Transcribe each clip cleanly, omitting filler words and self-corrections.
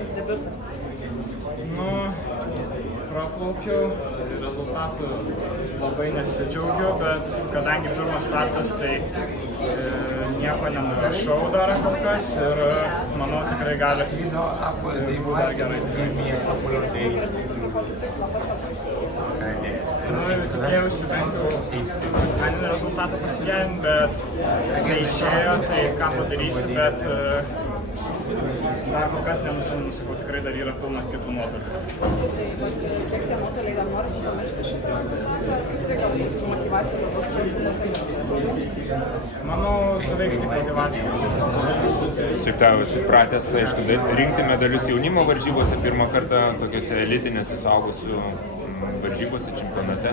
tas debiutas? Nu, praplaukiau, rezultatų labai nesidžiaugiau, bet kadangi pirmas startas, tai nieko nenurašau dar kol kas ir manau tikrai gali būti dar gerai. Tikėjausi bent jau asmeninį rezultatą pasigerinti, bet kai išėjo, tai ką padarysi, bet dar kol kas nenusimenu, sakau, tikrai dar yra pilna kitų nuotolių. Kiek tie nuotoliai dar norisi pamiršti šis tikslas, motyvacija bus stipresnė? Manau, suveiks kaip motyvacija. Šiaip tau esi pratęs, aišku, rinkti medalius jaunimo varžybose, pirmą kartą tokiuose elitinėse suaugusių varžybose, čempionate.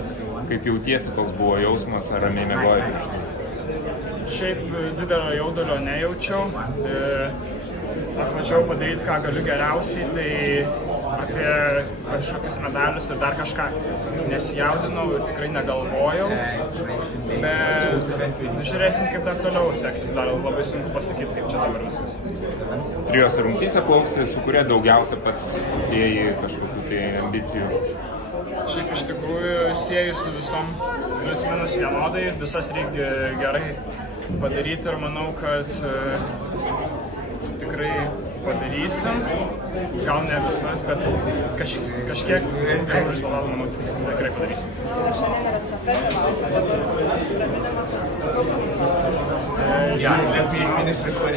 Kaip jautiesi, koks buvo jausmas, ar ramiai miegojai prieš tai? Šiaip didelio jaudulio nejaučiau. Atvažiavau padaryti, ką galiu geriausiai, tai apie kažkokius medalius ir dar kažką nesijaudinau ir tikrai negalvojau. Bet žiūrėsim, kaip dar toliau seksis, dar labai sunku pasakyti, kaip čia dabar viskas. Trijose rungtyse plauksi, su kuria daugiausia pats sieji kažkokių tai ambicijų? Šiaip iš tikrųjų sieju su visom plius minus vienodai, visas reikia gerai padaryti ir manau, kad tikrai padarysim, gal ne visas, bet kažkiek daugiau rezultatų, manau, tikrai padarysim. Šiandien yra stafetė, išraminimas toks susipažinimas. Ja, ich glaube, ich finde es super,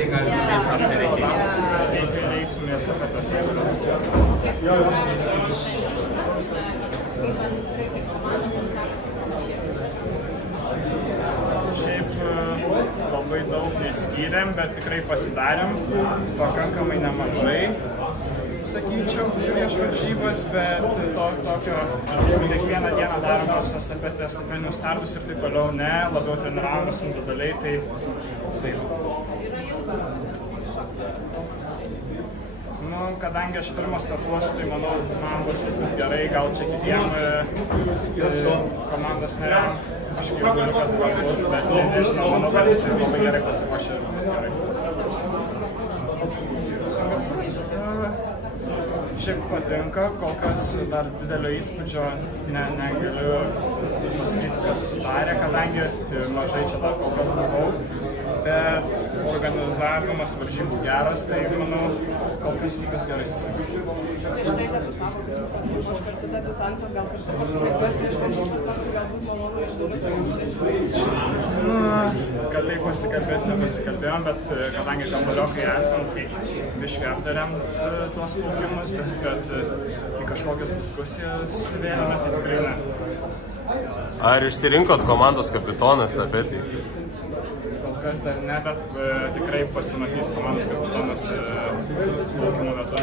Reisim į stafetas. Šiaip labai daug neskyrėm, bet tikrai pasidarėm pakankamai nemažai, sakyčiau, prieš varžybas, bet tokio kiekvieną dieną daromos estafetinius startus ir taip toliau ne, labiau treniravomės individualiai, tai nu, kadangi aš pirmas startuosiu, tai manau, man bus viskas gerai, gal čia kitiem komandos nariam kažkiek galiukas bus, bet nežinau, manau, kad visi labai gerai pasiruošę ir bus gerai. Šiaip patinka, kol kas dar didelio įspūdžio negaliu pasakyti, kad sudarė, kadangi mažai čia dar kol kas buvau, bet organizavimas varžybų geras, tai manau, kol kas viskas gerai susitikti. Štai debiutavo, iš karto debiutantas, gal kažką pasikalbėti prieš varžybas, galbūt malonu iš dalių. Kad tai nepasikalbėjom, bet kadangi kambariokai esam, tai biškai aptarėm tuos plaukimus, bet kad į kažkokias diskusijas vėlėmės, tai tikrai ne. Ar išsirinkot komandos kapitoną stafetį? Kol kas dar ne, bet tikrai pasimatys komandos kapitonas plaukimo metu.